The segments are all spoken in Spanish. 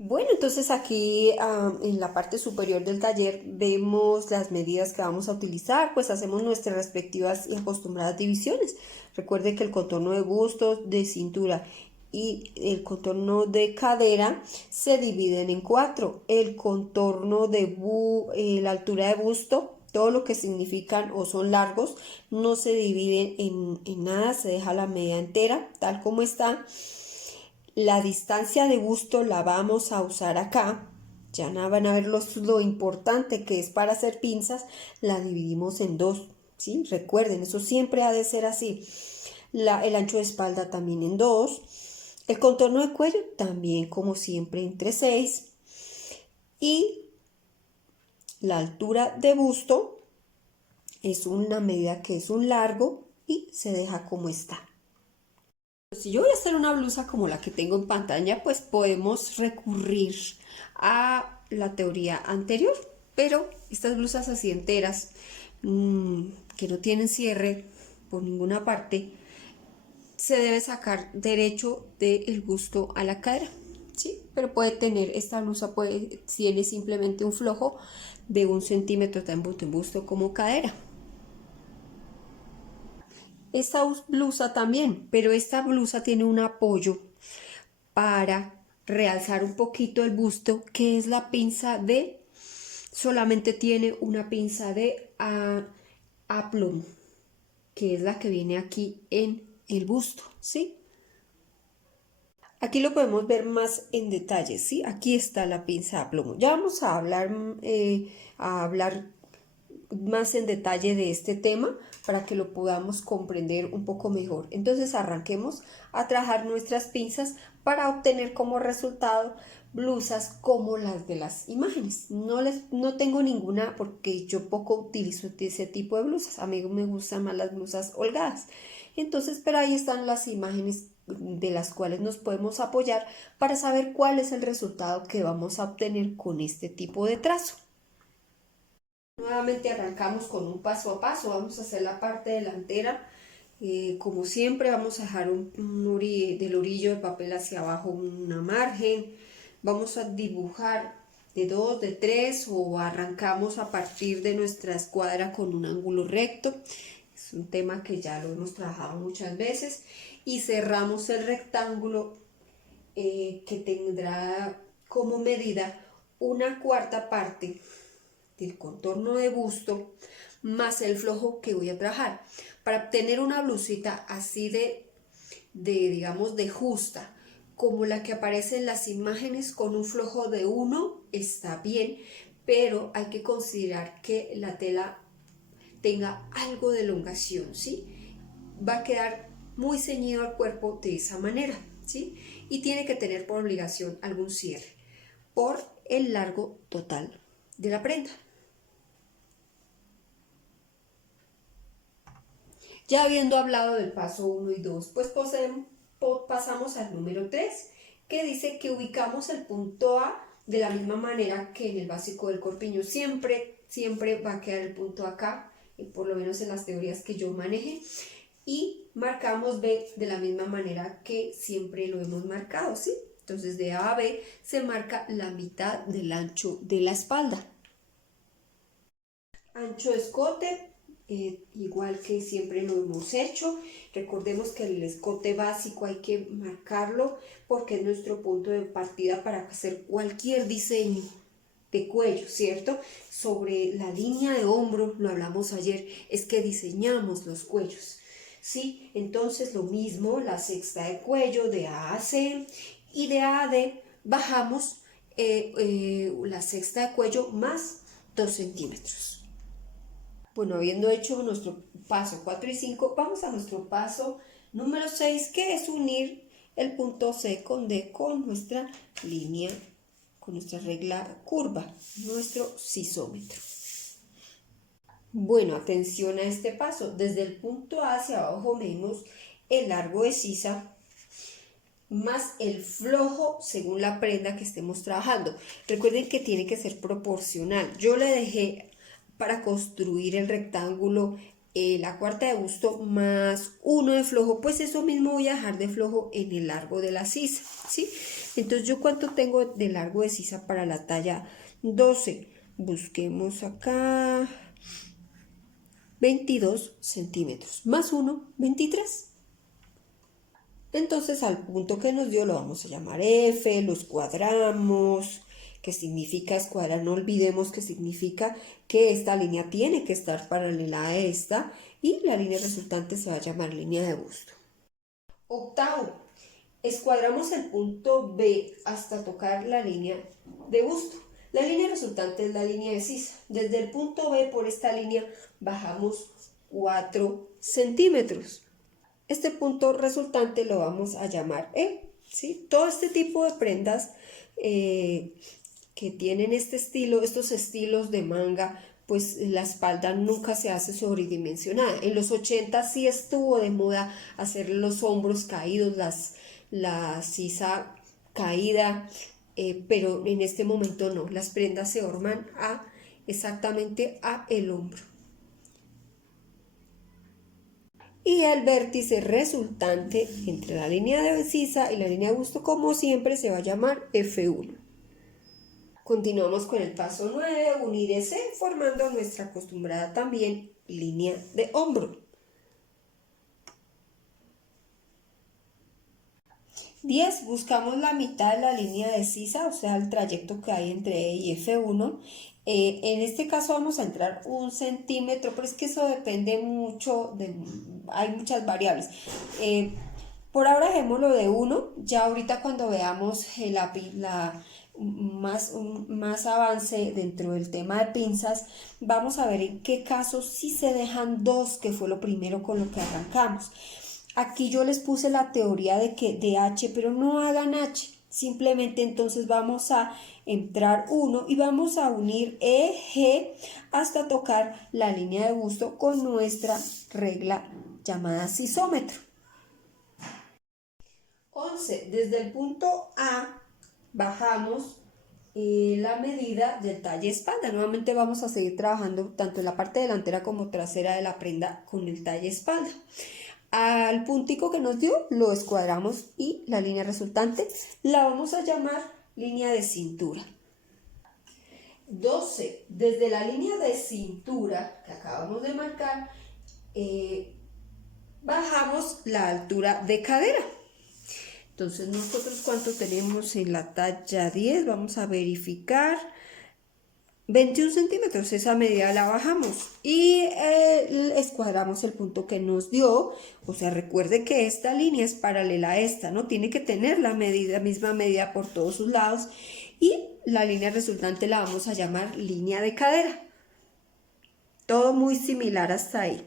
Bueno, entonces aquí en la parte superior del taller vemos las medidas que vamos a utilizar, pues hacemos nuestras respectivas y acostumbradas divisiones. Recuerde que el contorno de busto, de cintura y el contorno de cadera se dividen en cuatro. El contorno de la altura de busto, todo lo que significan o son largos, no se divide en nada, se deja la media entera tal como está. La distancia de busto la vamos a usar acá. Ya van a ver lo importante que es para hacer pinzas. La dividimos en dos, ¿sí? Recuerden, eso siempre ha de ser así. El ancho de espalda también en dos. El contorno de cuello también, como siempre, entre 6. Y la altura de busto es una medida que es un largo y se deja como está. Si yo voy a hacer una blusa como la que tengo en pantalla, pues podemos recurrir a la teoría anterior, pero estas blusas así enteras, que no tienen cierre por ninguna parte, se debe sacar derecho del busto a la cadera, ¿sí? Pero puede tener, esta blusa tiene simplemente un flojo de 1 centímetro tanto en busto como cadera. Esta blusa también, pero esta blusa tiene un apoyo para realzar un poquito el busto, que es la pinza de, solamente tiene una pinza de a plomo, que es la que viene aquí en el busto, ¿sí? Aquí lo podemos ver más en detalle, ¿sí? Aquí está la pinza a plomo. Ya vamos a hablar más en detalle de este tema para que lo podamos comprender un poco mejor. Entonces arranquemos a trabajar nuestras pinzas para obtener como resultado blusas como las de las imágenes. No tengo ninguna porque yo poco utilizo ese tipo de blusas. A mí me gustan más las blusas holgadas. Entonces, pero ahí están las imágenes de las cuales nos podemos apoyar para saber cuál es el resultado que vamos a obtener con este tipo de trazo. Nuevamente arrancamos con un paso a paso, vamos a hacer la parte delantera. Como siempre vamos a dejar del orillo del papel hacia abajo una margen, vamos a dibujar de 2, de 3 o arrancamos a partir de nuestra escuadra con un ángulo recto. Es un tema que ya lo hemos trabajado muchas veces y cerramos el rectángulo que tendrá como medida una cuarta parte del contorno de busto más el flojo que voy a trabajar para obtener una blusita así digamos de justa como la que aparece en las imágenes con un flojo de 1 está bien, pero hay que considerar que la tela tenga algo de elongación, ¿sí? Va a quedar muy ceñido al cuerpo de esa manera, ¿sí? Y tiene que tener por obligación algún cierre por el largo total de la prenda. Ya habiendo hablado del paso 1 y 2, pues pasamos al número 3, que dice que ubicamos el punto A de la misma manera que en el básico del corpiño. Siempre va a quedar el punto acá, por lo menos en las teorías que yo maneje, y marcamos B de la misma manera que siempre lo hemos marcado, ¿sí? Entonces de A a B se marca la mitad del ancho de la espalda. Ancho de escote, igual que siempre lo hemos hecho. Recordemos que el escote básico hay que marcarlo porque es nuestro punto de partida para hacer cualquier diseño de cuello, ¿cierto? Sobre la línea de hombro, lo hablamos ayer, es que diseñamos los cuellos, ¿sí? Entonces lo mismo, la sexta de cuello de A a C y de A a D bajamos la sexta de cuello más 2 centímetros. Bueno, habiendo hecho nuestro paso 4 y 5, vamos a nuestro paso número 6, que es unir el punto C con D con nuestra línea, con nuestra regla curva, nuestro sisómetro. Bueno, atención a este paso. Desde el punto A hacia abajo medimos el largo de sisa más el flojo según la prenda que estemos trabajando. Recuerden que tiene que ser proporcional. Yo le dejé para construir el rectángulo la cuarta de busto más 1 de flojo, pues eso mismo voy a dejar de flojo en el largo de la sisa, ¿sí? Entonces, ¿yo cuánto tengo de largo de sisa para la talla 12? Busquemos acá 22 centímetros, más 1, 23. Entonces, al punto que nos dio lo vamos a llamar F, lo escuadramos. ¿Qué significa escuadrar? No olvidemos que significa que esta línea tiene que estar paralela a esta y la línea resultante se va a llamar línea de busto. Octavo, escuadramos el punto B hasta tocar la línea de busto. La línea resultante es la línea de sisa. Desde el punto B por esta línea bajamos 4 centímetros. Este punto resultante lo vamos a llamar E. ¿Sí? Todo este tipo de prendas que tienen este estilo, estos estilos de manga, pues la espalda nunca se hace sobredimensionada. En los 80 sí estuvo de moda hacer los hombros caídos, la sisa caída, pero en este momento no. Las prendas se horman exactamente a el hombro. Y el vértice resultante entre la línea de sisa y la línea de busto, como siempre, se va a llamar F1. Continuamos con el paso 9, unir ese, formando nuestra acostumbrada también línea de hombro. 10, buscamos la mitad de la línea de sisa, o sea, el trayecto que hay entre E y F1. En este caso vamos a entrar 1 centímetro, pero es que eso depende mucho, hay muchas variables. Por ahora dejémoslo de 1, ya ahorita cuando veamos más avance dentro del tema de pinzas, vamos a ver en qué casos sí se dejan 2, que fue lo primero con lo que arrancamos. Aquí yo les puse la teoría de H, pero no hagan H. Simplemente entonces vamos a entrar 1 y vamos a unir E, G hasta tocar la línea de busto con nuestra regla llamada sisómetro. 11. Desde el punto A bajamos la medida del talle espalda. Nuevamente vamos a seguir trabajando tanto en la parte delantera como trasera de la prenda con el talle espalda. Al puntico que nos dio lo escuadramos y la línea resultante la vamos a llamar línea de cintura. 12. Desde la línea de cintura que acabamos de marcar, bajamos la altura de cadera. Entonces nosotros cuánto tenemos en la talla 10, vamos a verificar. 21 centímetros, esa medida la bajamos y escuadramos el punto que nos dio. O sea, recuerde que esta línea es paralela a esta, ¿no? Tiene que tener la misma medida por todos sus lados y la línea resultante la vamos a llamar línea de cadera. Todo muy similar hasta ahí.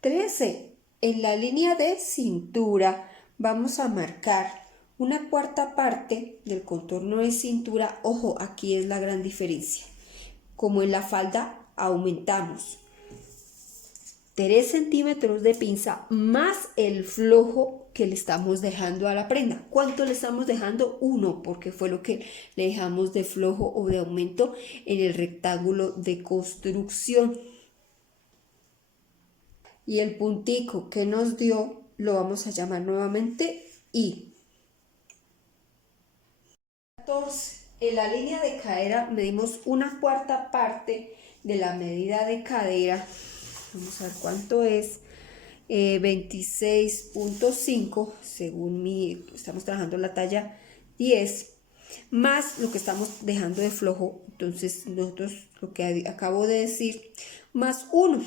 13. En la línea de cintura vamos a marcar una cuarta parte del contorno de cintura. Ojo, aquí es la gran diferencia. Como en la falda aumentamos 3 centímetros de pinza más el flojo que le estamos dejando a la prenda. ¿Cuánto le estamos dejando? 1, porque fue lo que le dejamos de flojo o de aumento en el rectángulo de construcción. Y el puntico que nos dio lo vamos a llamar nuevamente I. 14. En la línea de cadera medimos una cuarta parte de la medida de cadera. Vamos a ver cuánto es. 26.5 según estamos trabajando la talla 10 más lo que estamos dejando de flojo. Entonces nosotros lo que acabo de decir más 1.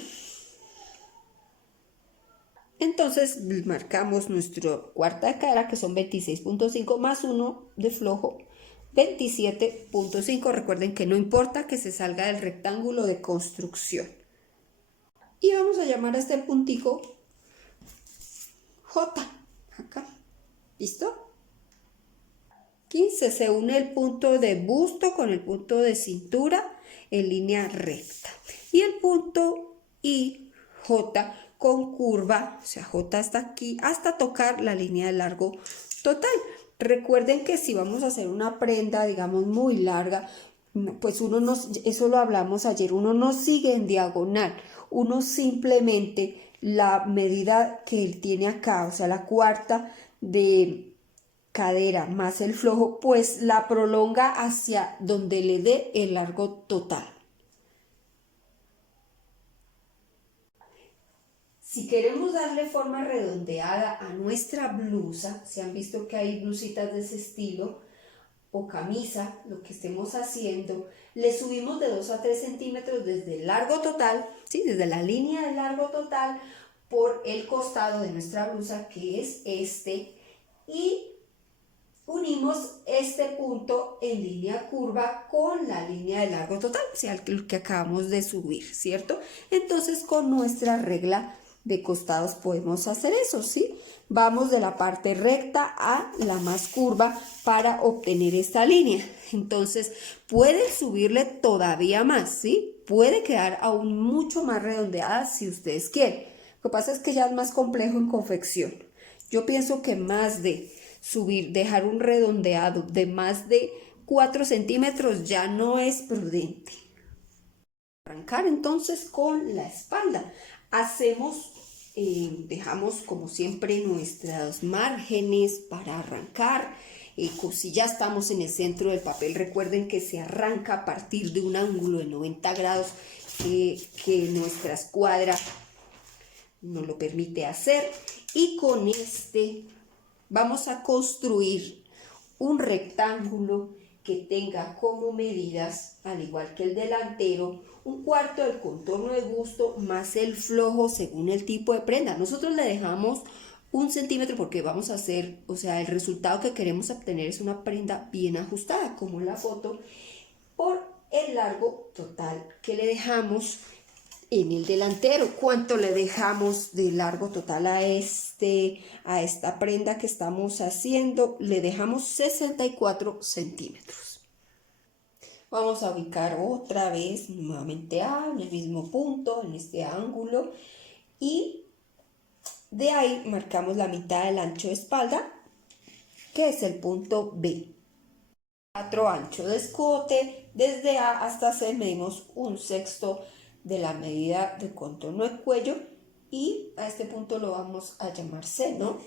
Entonces marcamos nuestra cuarta de cadera, que son 26.5 más 1 de flojo, 27.5. Recuerden que no importa que se salga del rectángulo de construcción. Y vamos a llamar a este puntico J. Acá. ¿Listo? 15. Se une el punto de busto con el punto de cintura en línea recta. Y el punto I, J, con curva, o sea, J hasta aquí, hasta tocar la línea de largo total. Recuerden que si vamos a hacer una prenda, digamos, muy larga, pues eso lo hablamos ayer, uno no sigue en diagonal, uno simplemente la medida que él tiene acá, o sea, la cuarta de cadera más el flojo, pues la prolonga hacia donde le dé el largo total. Si queremos darle forma redondeada a nuestra blusa, si han visto que hay blusitas de ese estilo, o camisa, lo que estemos haciendo, le subimos de 2 a 3 centímetros desde el largo total, ¿sí? Desde la línea de largo total por el costado de nuestra blusa, que es este, y unimos este punto en línea curva con la línea de largo total, o sea, el que acabamos de subir, ¿cierto? Entonces, con nuestra regla de costados podemos hacer eso, ¿sí? Vamos de la parte recta a la más curva para obtener esta línea. Entonces, puede subirle todavía más, ¿sí? Puede quedar aún mucho más redondeada si ustedes quieren. Lo que pasa es que ya es más complejo en confección. Yo pienso que más de subir, dejar un redondeado de más de 4 centímetros ya no es prudente. Arrancar entonces con la espalda. Dejamos como siempre nuestros márgenes para arrancar. Si ya estamos en el centro del papel, recuerden que se arranca a partir de un ángulo de 90 grados que nuestra escuadra nos lo permite hacer. Y con este vamos a construir un rectángulo que tenga como medidas, al igual que el delantero, 1/4 del contorno de busto más el flojo según el tipo de prenda. Nosotros le dejamos 1 centímetro porque vamos a hacer, o sea, el resultado que queremos obtener es una prenda bien ajustada, como en la foto, por el largo total que le dejamos en el delantero. ¿Cuánto le dejamos de largo total a esta prenda que estamos haciendo? Le dejamos 64 centímetros. Vamos a ubicar otra vez nuevamente A en el mismo punto, en este ángulo, y de ahí marcamos la mitad del ancho de espalda, que es el punto B. 4 ancho de escote, desde A hasta C medimos 1/6 de la medida de contorno de cuello, y a este punto lo vamos a llamar seno.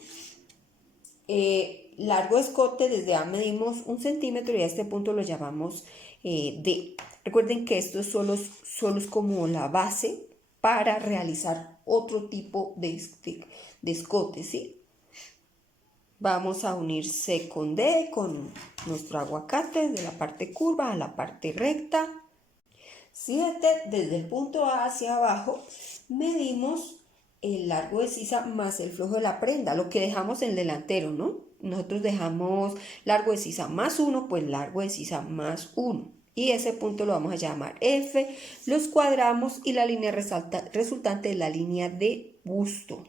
Largo escote, desde A medimos 1 centímetro y a este punto lo llamamos D. Recuerden que esto solo es como la base para realizar otro tipo de escote, ¿sí? Vamos a unir C con D, con nuestro aguacate, de la parte curva a la parte recta. 7, desde el punto A hacia abajo, medimos el largo de sisa más el flojo de la prenda, lo que dejamos en el delantero, ¿no? Nosotros dejamos largo de sisa más 1, pues largo de sisa más 1. Y ese punto lo vamos a llamar F, los cuadramos y la línea resultante es la línea de busto.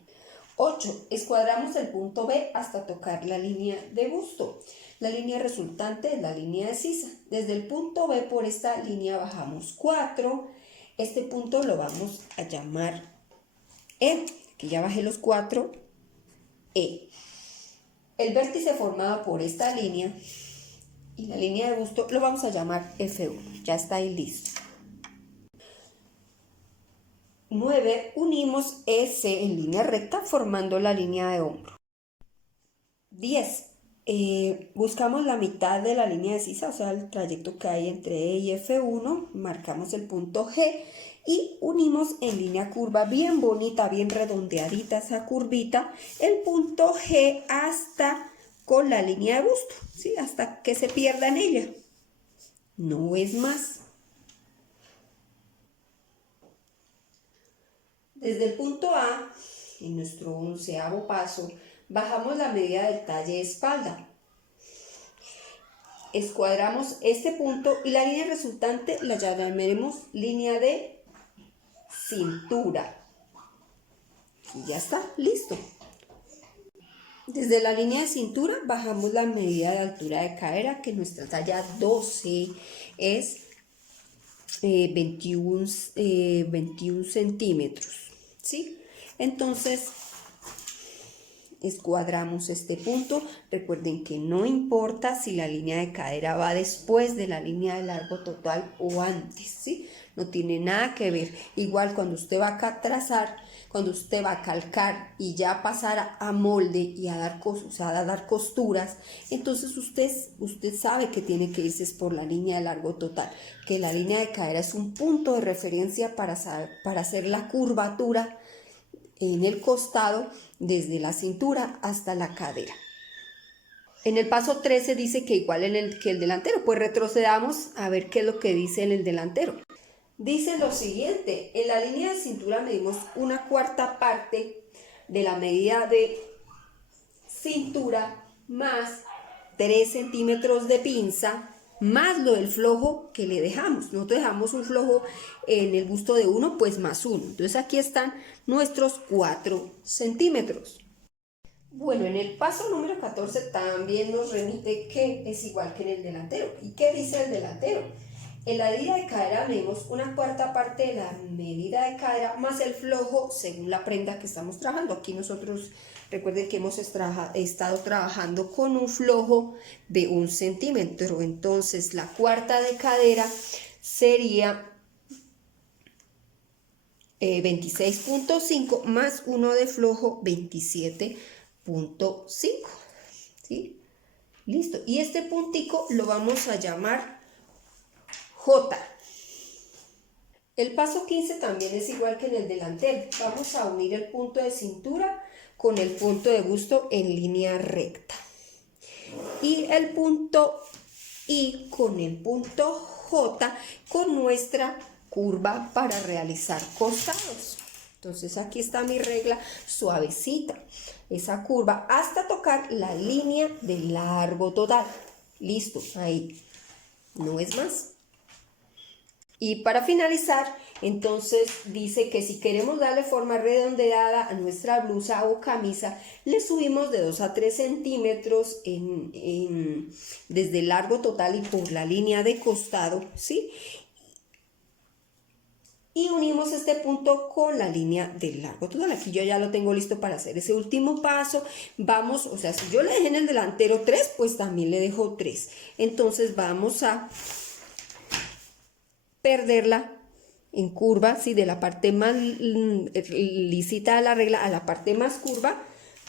8. Escuadramos el punto B hasta tocar la línea de busto. La línea resultante es la línea de sisa. Desde el punto B por esta línea bajamos 4. Este punto lo vamos a llamar E, que ya bajé los 4, E. El vértice formado por esta línea y la línea de busto lo vamos a llamar F1. Ya está ahí listo. 9. Unimos S en línea recta formando la línea de hombro. 10. Buscamos la mitad de la línea de sisa, o sea, el trayecto que hay entre E y F1, marcamos el punto G y unimos en línea curva bien bonita, bien redondeadita esa curvita, el punto G hasta con la línea de busto, ¿sí? Hasta que se pierda en ella. No es más. Desde el punto A, en nuestro 11º paso, bajamos la medida del talle de espalda. Escuadramos este punto y la línea resultante la llamaremos línea de cintura. Y ya está, listo. Desde la línea de cintura bajamos la medida de altura de cadera, que nuestra talla 12 es 21 centímetros, ¿sí? Entonces, escuadramos este punto. Recuerden que no importa si la línea de cadera va después de la línea de largo total o antes, ¿sí? No tiene nada que ver. Igual cuando usted va a trazar, cuando usted va a calcar y ya pasar a molde y a dar, a dar costuras, entonces usted sabe que tiene que irse por la línea de largo total, que la línea de cadera es un punto de referencia para hacer la curvatura en el costado desde la cintura hasta la cadera. En el paso 13 dice que igual que el delantero, pues retrocedamos a ver qué es lo que dice en el delantero. Dice lo siguiente: en la línea de cintura medimos 1/4 parte de la medida de cintura más 3 centímetros de pinza más lo del flojo que le dejamos. Nosotros dejamos un flojo en el busto de 1, pues más 1. Entonces aquí están nuestros 4 centímetros. Bueno, en el paso número 14 también nos remite que es igual que en el delantero. ¿Y qué dice el delantero? En la medida de cadera medimos 1/4 parte de la medida de cadera más el flojo según la prenda que estamos trabajando. Aquí nosotros, recuerden que hemos estado trabajando con un flojo de 1 centímetro. Entonces la cuarta de cadera sería 26.5 más 1 de flojo, 27.5. ¿Sí? Listo. Y este puntico lo vamos a llamar J. El paso 15 también es igual que en el delantero. Vamos a unir el punto de cintura con el punto de busto en línea recta. Y el punto I con el punto J con nuestra curva para realizar costados. Entonces aquí está mi regla suavecita. Esa curva hasta tocar la línea de largo total. Listo, ahí. No es más. Y para finalizar, entonces dice que si queremos darle forma redondeada a nuestra blusa o camisa, le subimos de 2 a 3 centímetros desde el largo total y por la línea de costado, ¿sí? Y unimos este punto con la línea del largo total. Aquí yo ya lo tengo listo para hacer ese último paso. Vamos, o sea, si yo le dejé en el delantero 3, pues también le dejo 3. Entonces vamos a perderla en curva, ¿sí? De la parte más lisita de la regla a la parte más curva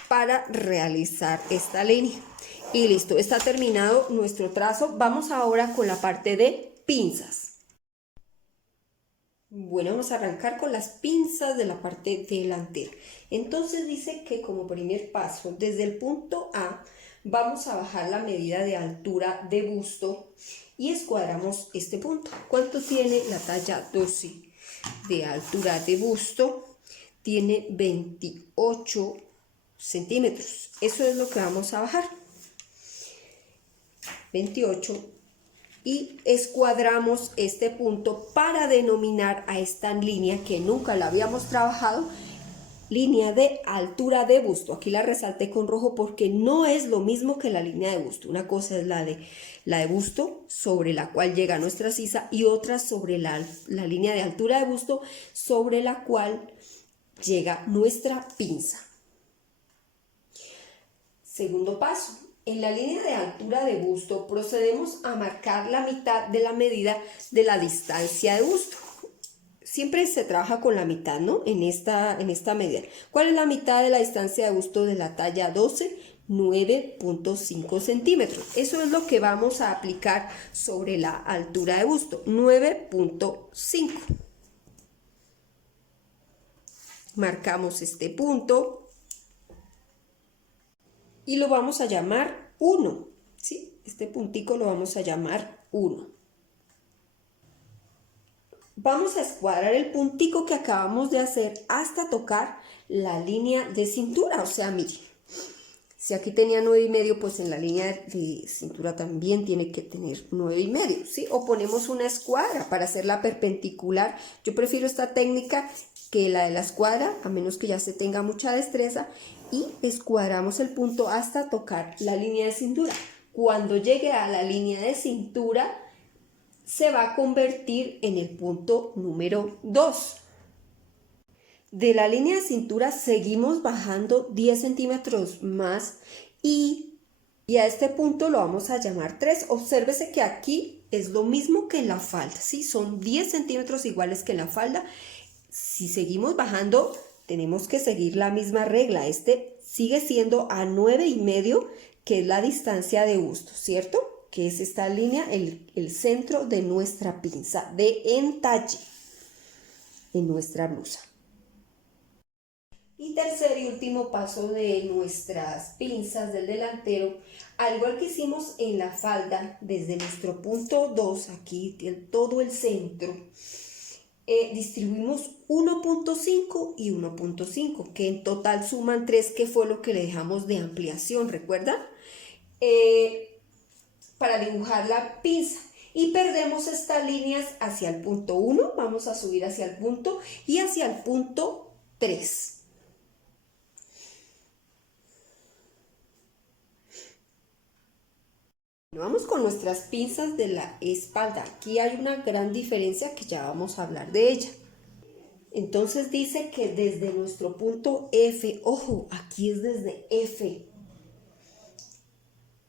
para realizar esta línea. Y listo, está terminado nuestro trazo. Vamos ahora con la parte de pinzas. Bueno, vamos a arrancar con las pinzas de la parte delantera. Entonces dice que como primer paso, desde el punto A, vamos a bajar la medida de altura de busto y escuadramos este punto. ¿Cuánto tiene la talla 12 de altura de busto? Tiene 28 centímetros. Eso es lo que vamos a bajar. 28. Y escuadramos este punto para denominar a esta línea que nunca la habíamos trabajado, línea de altura de busto. Aquí la resalté con rojo porque no es lo mismo que la línea de busto. Una cosa es la de busto, sobre la cual llega nuestra sisa, y otra sobre la línea de altura de busto, sobre la cual llega nuestra pinza. Segundo paso. En la línea de altura de busto procedemos a marcar la mitad de la medida de la distancia de busto. Siempre se trabaja con la mitad, ¿no? En esta medida. ¿Cuál es la mitad de la distancia de busto de la talla 12? 9.5 centímetros. Eso es lo que vamos a aplicar sobre la altura de busto. 9.5. Marcamos este punto y lo vamos a llamar 1, ¿sí? Este puntico lo vamos a llamar 1. Vamos a escuadrar el puntico que acabamos de hacer hasta tocar la línea de cintura. O sea, mire, si aquí tenía 9,5, pues en la línea de cintura también tiene que tener 9,5, ¿sí? O ponemos una escuadra para hacerla perpendicular. Yo prefiero esta técnica que la de la escuadra, a menos que ya se tenga mucha destreza, y escuadramos el punto hasta tocar la línea de cintura. Cuando llegue a la línea de cintura, se va a convertir en el punto número 2. De la línea de cintura seguimos bajando 10 centímetros más y a este punto lo vamos a llamar 3. Obsérvese que aquí es lo mismo que en la falda, ¿sí? Son 10 centímetros iguales que en la falda. Si seguimos bajando tenemos que seguir la misma regla. Este sigue siendo a 9,5, que es la distancia de busto, ¿cierto? Que es esta línea, el centro de nuestra pinza de entalle en nuestra blusa. Y tercer y último paso de nuestras pinzas del delantero, al igual que hicimos en la falda, desde nuestro punto 2, aquí en todo el centro, distribuimos 1.5 y 1.5, que en total suman 3, que fue lo que le dejamos de ampliación, ¿recuerdan? Para dibujar la pinza. Y perdemos estas líneas hacia el punto 1, vamos a subir hacia el punto y hacia el punto 3. Vamos con nuestras pinzas de la espalda. Aquí hay una gran diferencia que ya vamos a hablar de ella. Entonces dice que desde nuestro punto F, ojo, aquí es desde F,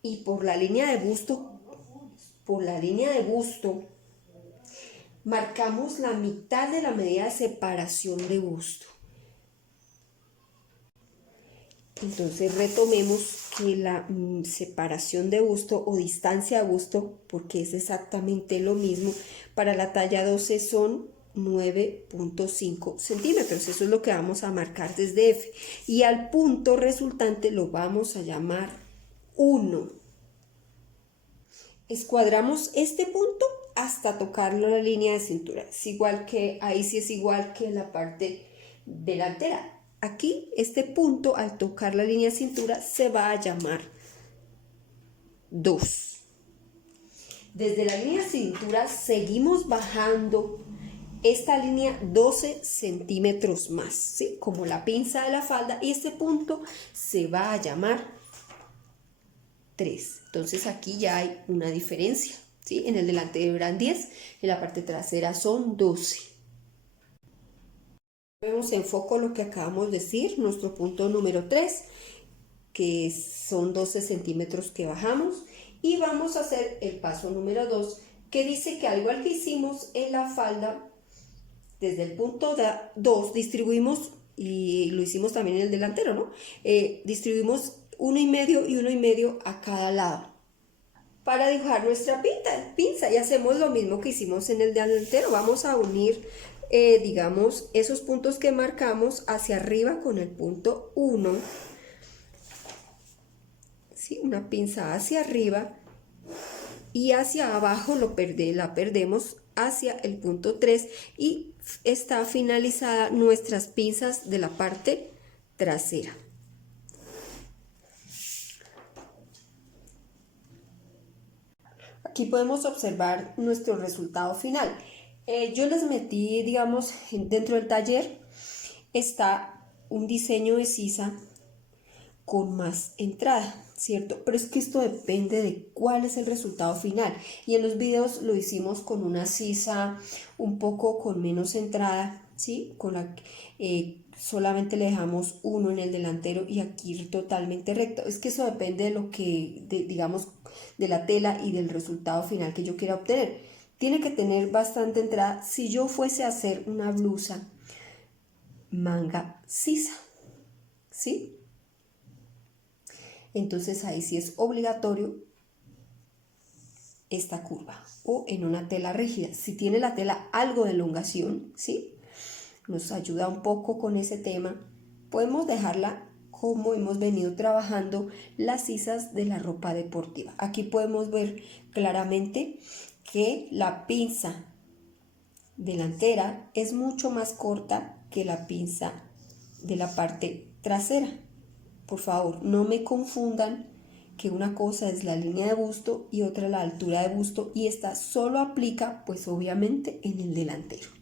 y por la línea de busto, marcamos la mitad de la medida de separación de busto. Entonces retomemos que la separación de busto o distancia de busto, porque es exactamente lo mismo, para la talla 12 son 9.5 centímetros. Eso es lo que vamos a marcar desde F. Y al punto resultante lo vamos a llamar 1. Escuadramos este punto hasta tocar la línea de cintura. Es igual que, ahí sí es igual que en la parte delantera. Aquí, este punto, al tocar la línea de cintura, se va a llamar 2. Desde la línea de cintura seguimos bajando esta línea 12 centímetros más, ¿sí? Como la pinza de la falda, y este punto se va a llamar 3. Entonces aquí ya hay una diferencia, ¿sí? En el delantero eran 10, en la parte trasera son 12. Vemos en foco lo que acabamos de decir, nuestro punto número 3, que son 12 centímetros que bajamos, y vamos a hacer el paso número 2, que dice que al igual que hicimos en la falda, desde el punto 2 distribuimos, y lo hicimos también en el delantero, ¿no? Distribuimos 1,5 y 1,5 a cada lado para dibujar nuestra pinza, y hacemos lo mismo que hicimos en el delantero. Vamos a unir digamos, esos puntos que marcamos hacia arriba con el punto 1, ¿sí? Una pinza hacia arriba, y hacia abajo la perdemos hacia el punto 3, y está finalizada nuestras pinzas de la parte trasera. Aquí podemos observar nuestro resultado final. Yo les metí, digamos, dentro del taller está un diseño de sisa con más entrada, ¿cierto? Pero es que esto depende de cuál es el resultado final. Y en los videos lo hicimos con una sisa un poco con menos entrada, ¿sí? Con la solamente le dejamos 1 en el delantero y aquí totalmente recto. Es que eso depende de lo que, digamos, de la tela y del resultado final que yo quiera obtener. Tiene que tener bastante entrada. Si yo fuese a hacer una blusa manga sisa, ¿sí? Entonces ahí sí es obligatorio esta curva, o en una tela rígida. Si tiene la tela algo de elongación, ¿sí? Nos ayuda un poco con ese tema. Podemos dejarla como hemos venido trabajando las sisas de la ropa deportiva. Aquí podemos ver claramente que la pinza delantera es mucho más corta que la pinza de la parte trasera. Por favor, no me confundan que una cosa es la línea de busto y otra la altura de busto, y esta solo aplica pues obviamente en el delantero.